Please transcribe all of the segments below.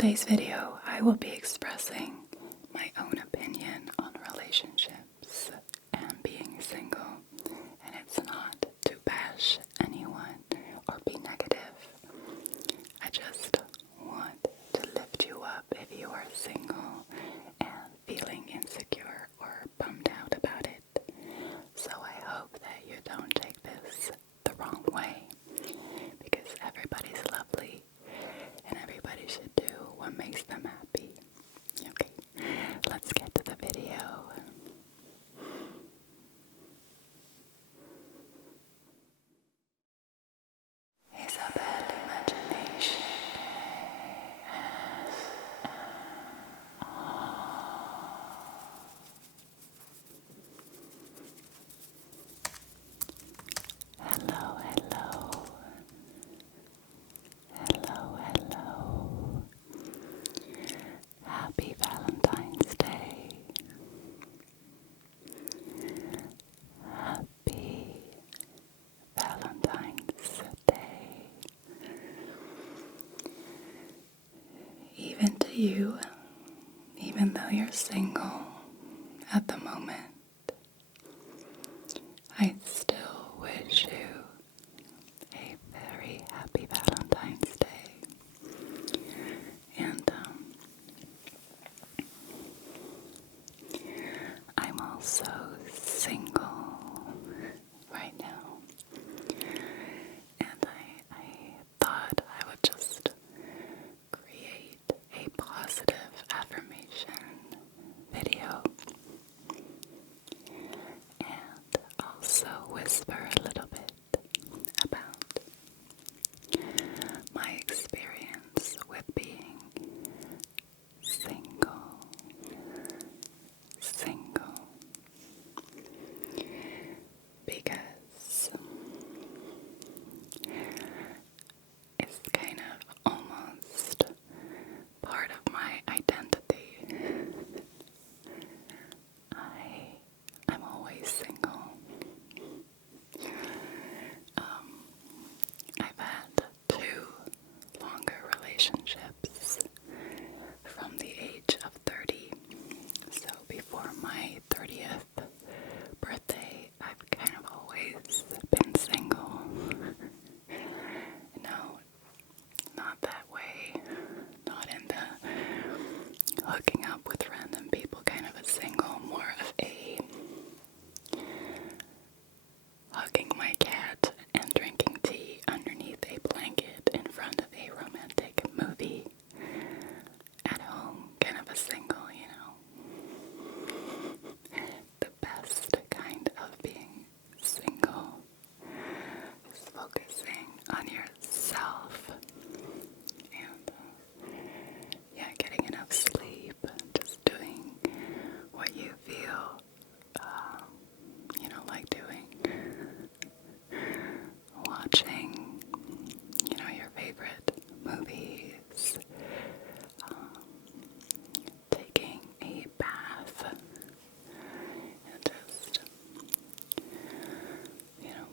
today's video, I will be expressing my own opinion on relationships and being single, and it's not to bash anyone or be negative. I just want to lift you up if you are single and feeling insecure or bummed out about it. So I hope that you don't take this the wrong way, because everybody's lovely and everybody should do what makes them happy. Okay, let's get to the video. Isabel Imagination. Hello, hello. Hello, hello. Happy Valentine's Day. Happy Valentine's Day. Even to you, even though you're single at the moment, I still wish you a very happy Valentine's Day. And I'm also single right now. And I thought I would just create a positive affirmation video and also whisper a little bit about my experience with being single. Because it's kind of almost part of my identity. I'm always single. I've had 2 longer relationships from the age of 30. So before my 30th birthday, I've kind of always been single. No, not that way. Not into hooking up with random people kind of a single, more of a hugging my cat and drinking tea underneath a blanket in front of a romantic movie at home kind of a single, you know. The best kind of being single is focusing on yourself and getting enough sleep, just doing what you feel like doing, watching your favorite movies, taking a bath, and just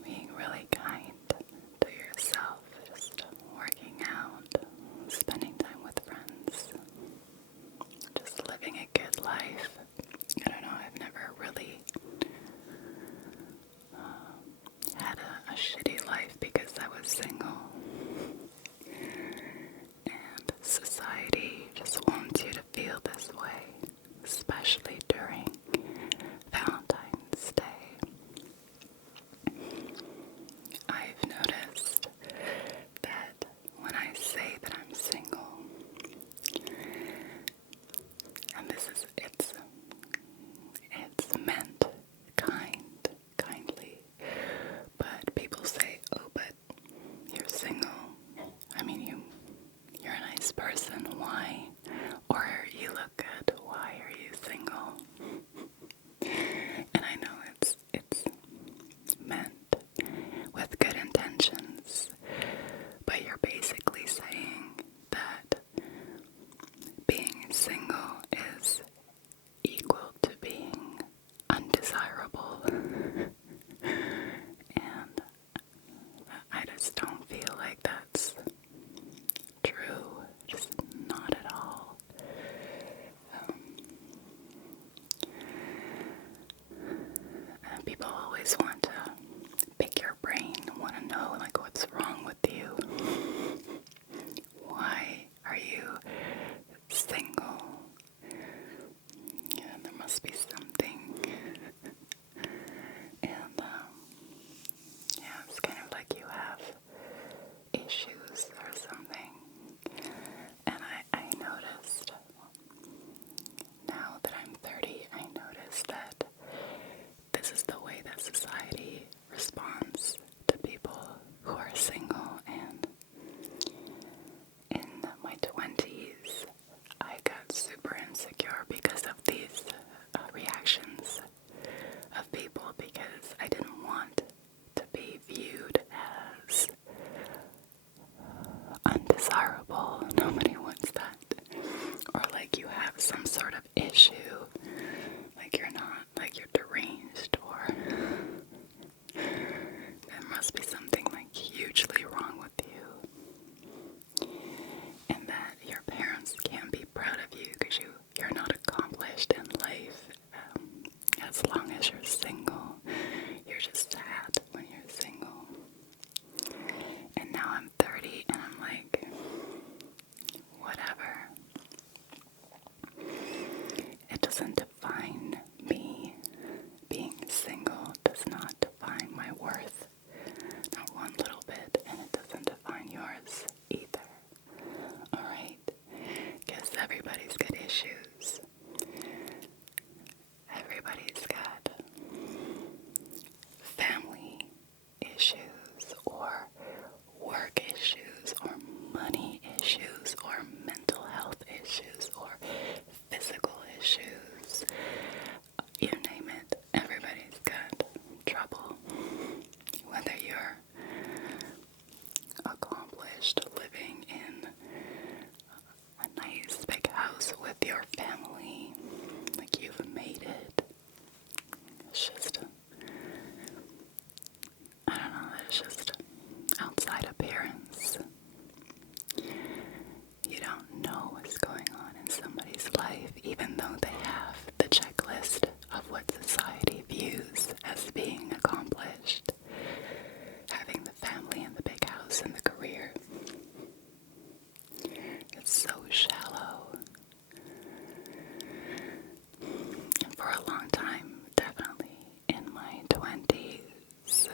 being really kind to yourself, just working out, spending time with friends, just living a good life. I don't know, I've never really had a shitty life because I was single. And society just wants you to feel this way, especially during Valentine's Day. I've noticed that when I say that I'm single, and it's meant kindly, but people say, oh, but you're single. I mean, you're a nice person, why? Or you look good, why are you single? And I know it's meant with good intentions, but you're basically saying that being single is equal to being undesirable. And I just don't feel like that's true. Just not at all. people always want to pick your brain, want to know like what's wrong with you. Why are you single? Yeah, there must be something. And yeah, it's kind of like you have issues or something. And I noticed, now that I'm 30, I noticed that this is the way that society responds to people who are single. And in my 20s, I got super insecure because of these reactions of people, because I didn't want to be viewed as undesirable. Nobody wants that. Or like you have some sort of issue, like you're not, like you're deranged, or there must be something like hugely wrong with you, and that your parents can't be proud of you because you're not accomplished in life. As long as you're single, you're just sad when you're single. And now I'm 30 and I'm like, whatever. It doesn't define me. Being single does not define my worth, not one little bit, and it doesn't define yours either. Alright? Because everybody's got issues. Everybody's got family issues, or work issues, or money issues, or mental health issues, or physical issues. You name it, everybody's got trouble. Whether you're accomplished living in a nice big house with your family, like you've made it. It's just, I don't know, it's just outside appearance. You don't know what's going on in somebody's life, even though they have the checklist of what society views as being accomplished. Having the family and the big house and the career. It's so shallow. And for a long time, definitely in my 20s,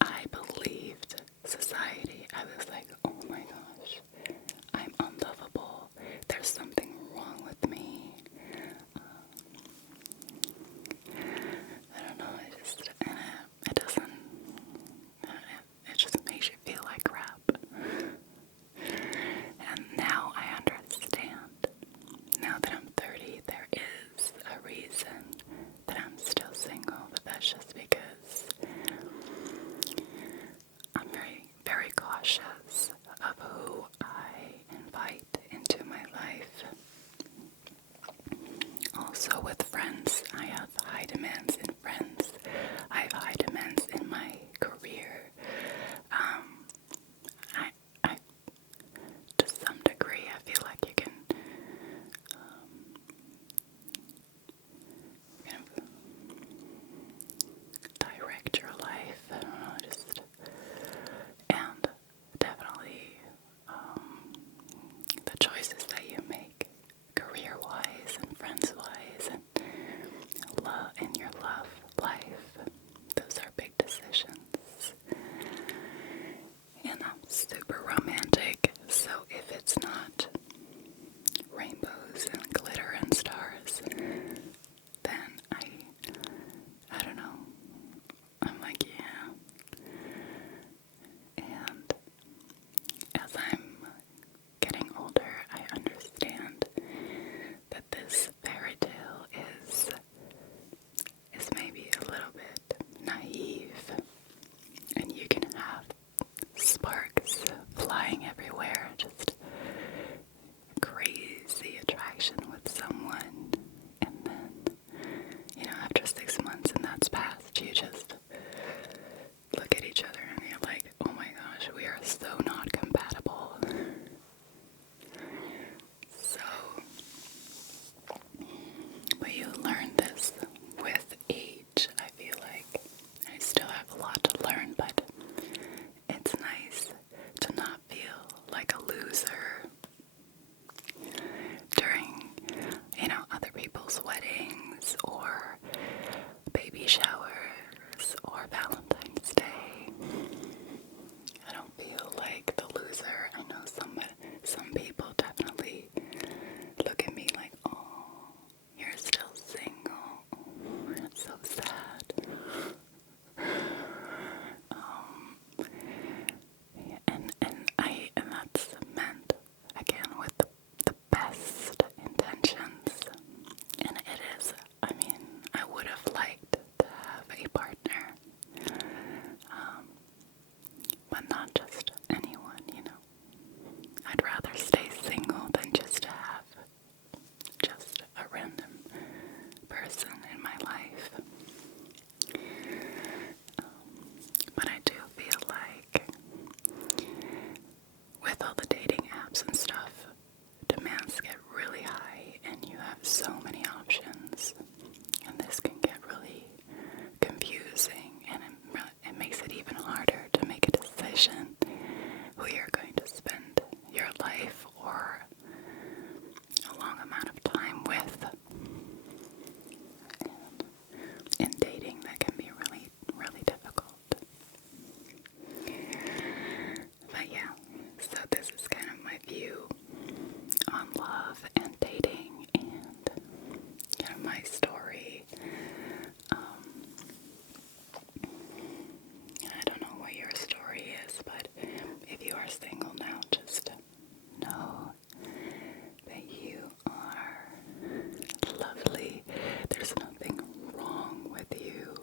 I believed society. I was like, oh my gosh, I'm unlovable. There's something wrong with me. I don't know, it doesn't, it just makes you feel like crap. And now I understand. Now that I'm 30, there is a reason that I'm still single, but that's just because I'm very, very cautious of who I invite into my life. Also with friends, I have high demands in friends. I have high demands in my career. I to some degree, I feel like you can kind of direct your life. I don't know, just, and definitely the choices that you make, career-wise and friends-wise, and love in your love life. Those are big decisions. And I'm super romantic, so if it's not rainbows and glitter and stars, then I don't know. I'm like, yeah. And as I'm getting older, I understand that this fairy tale is maybe a little bit naive, and you can have sparks flying everywhere, just crazy attraction with someone, and then, after 6 months and that's passed, you just look at each other and you're like, oh my gosh, we are so not compatible. So, but you learn this with age, I feel like. love and dating and my story. I don't know what your story is, but if you are single now, just know that you are lovely. There's nothing wrong with you.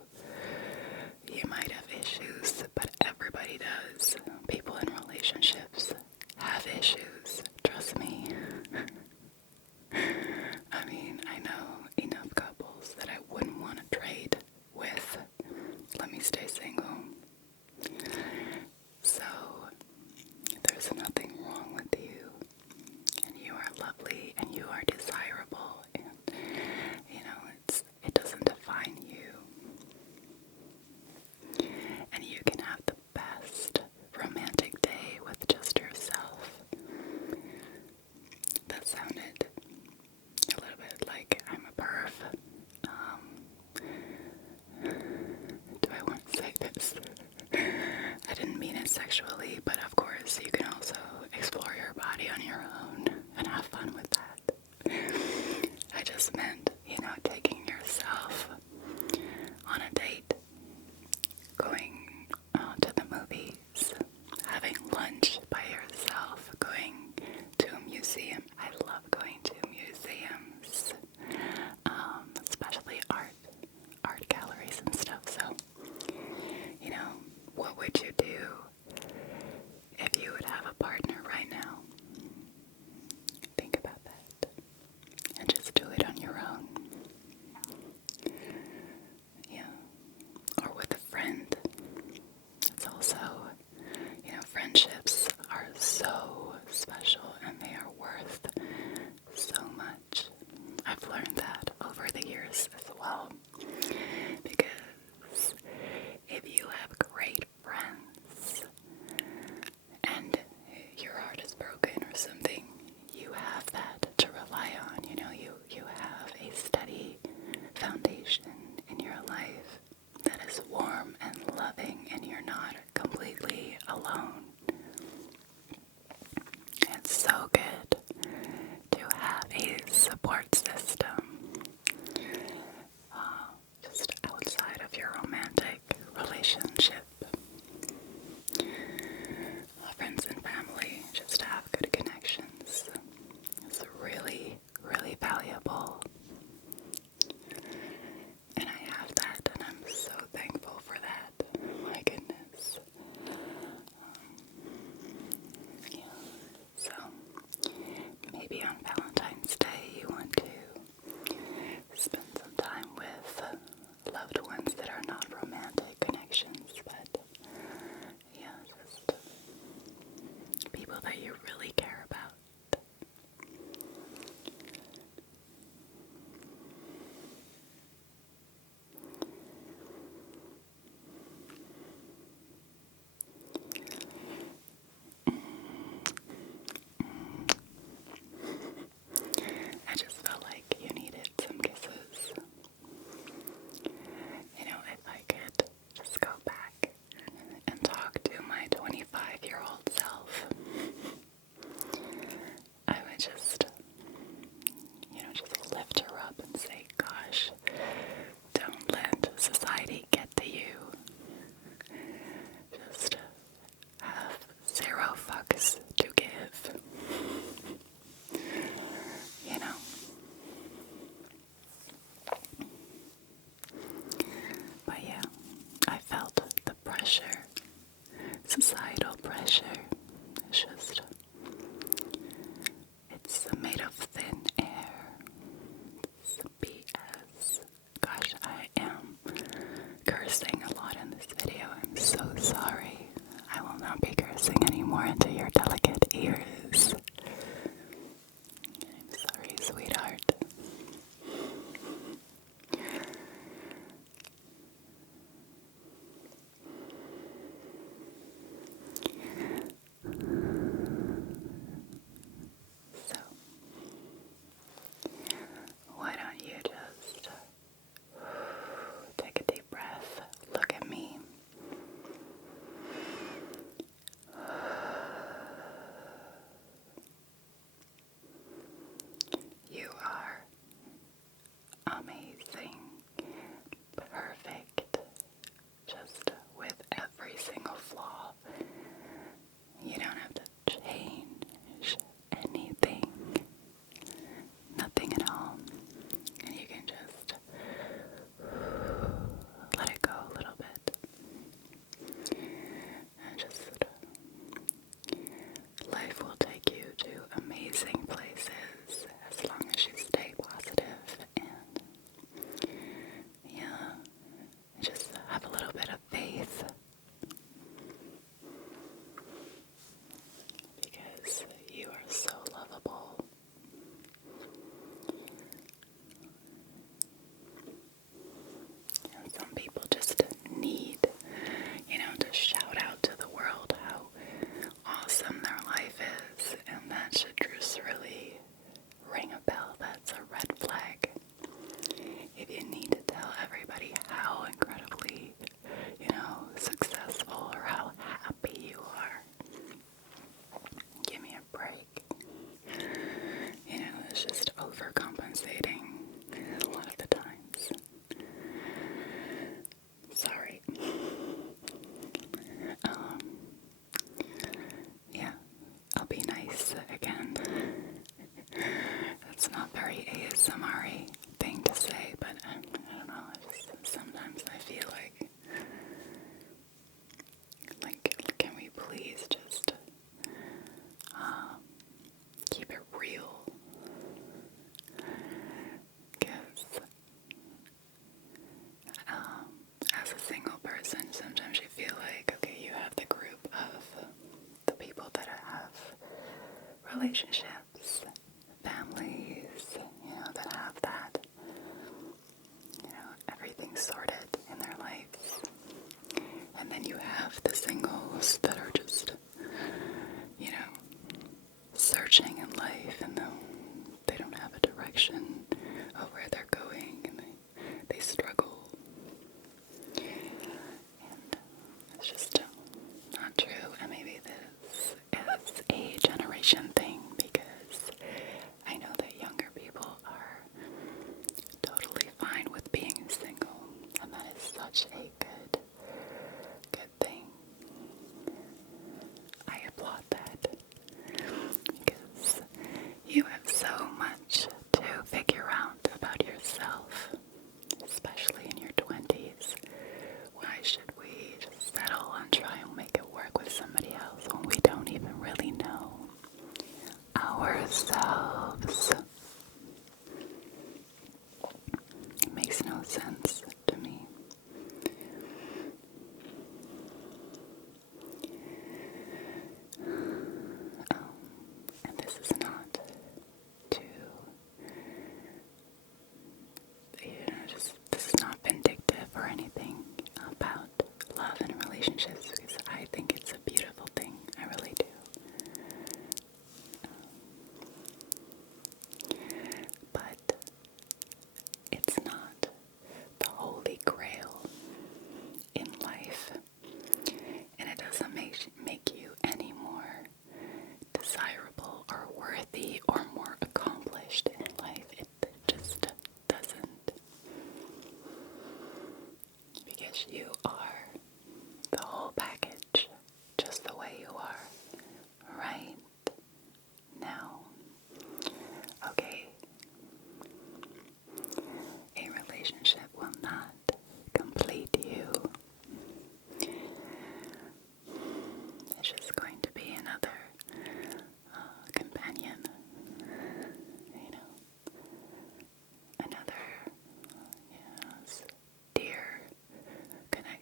You might have issues, but everybody does. People in relationships have issues. Trust me. I mean, I know enough couples that I wouldn't want to trade with. Let me stay single. So, there's nothing wrong with you. And you are lovely and you are desirable. And, it doesn't define you. And you can have the best romantic day with just yourself. That sounded a little bit like I'm a perv. Do I want to say this? I didn't mean it sexually, but of course you can also explore your body on your own and have fun with that. I just meant, taking yourself on a date, going to the movies, having lunch by yourself, going to a museum. I love going to museums, especially art galleries and stuff. So, what would you do if you would have a partner right now? Think about that. And just do it on your own. Yeah. Or with a friend. It's also, friendships are so special and they are worth so much. I've learned that over the years as well. Because if you have great friends and your heart is broken or something, you have that to rely on. You have a steady foundation in your life that is warm and loving, and you're not completely alone. It's so good to have a support system just outside of your romantic relationship. Friends and family, just to have good connections. It's really, really valuable. And I have that, and I'm so thankful for that. My goodness. Yeah. So, maybe on Valentine's Day you want to is just overcompensating a lot of the times. Sorry. Yeah, I'll be nice again. That's not very ASMR-y thing to say, but I don't know, sometimes I feel like, can we please just keep it real? Because as a single person, sometimes you feel like, okay, you have the group of the people that have relationships, families, that have that, everything sorted in their lives. And then you have the singles that are just, searching in life, and they don't have a direction of where they're going, and they struggle. And it's just not true. And maybe this is a generation thing, because I know that younger people are totally fine with being single, and that is such a good thing. I applaud that, because you have so much to figure out about yourself, especially in your 20s. Why should we just settle and try and make it work with somebody else when we don't even really know ourselves? It makes no sense to me. And this is not to, this is not vindictive or anything about love and relationships, because I think it's a beautiful thing. I really do. But it's not the holy grail in life, and it doesn't make you any more desirable or worthy or more accomplished in life. It just doesn't. Because you are the whole package, just the way you are right now. Okay? A relationship will not complete you. It's just going to be another companion, another dear connection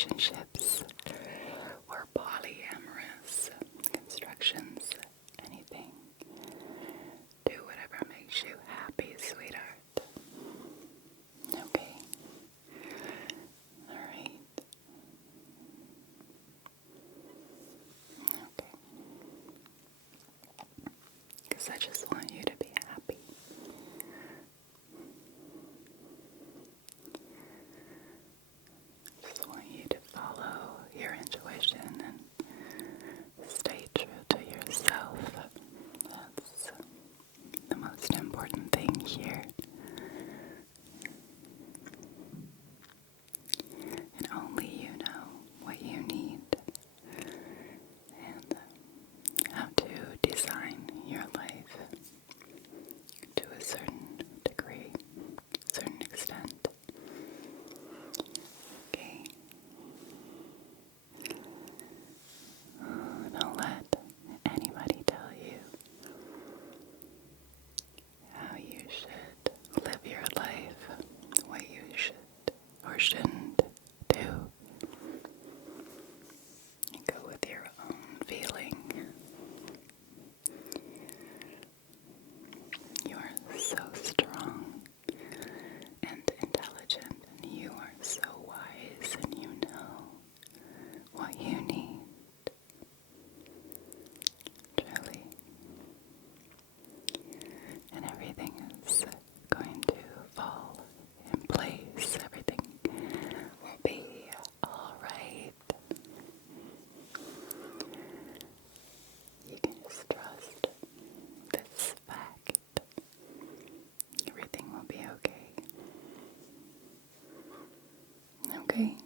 relationships or polyamorous constructions, anything. Do whatever makes you happy, sweetheart. Okay. Alright. Okay. Because I just want you to be happy. Just want you to follow your intuition and stay true to yourself. That's the most important thing here. And only you know what you need and how to design your life to a certain degree, certain extent. Okay? Don't let anybody tell you how you should live your life, what you should or shouldn't do. Go with your own feeling. You are so strong and intelligent, and you are so wise, and you know what you need. Truly. And everything is going to fall in place. Everything will be alright. You can just trust this fact. Everything will be okay. Okay?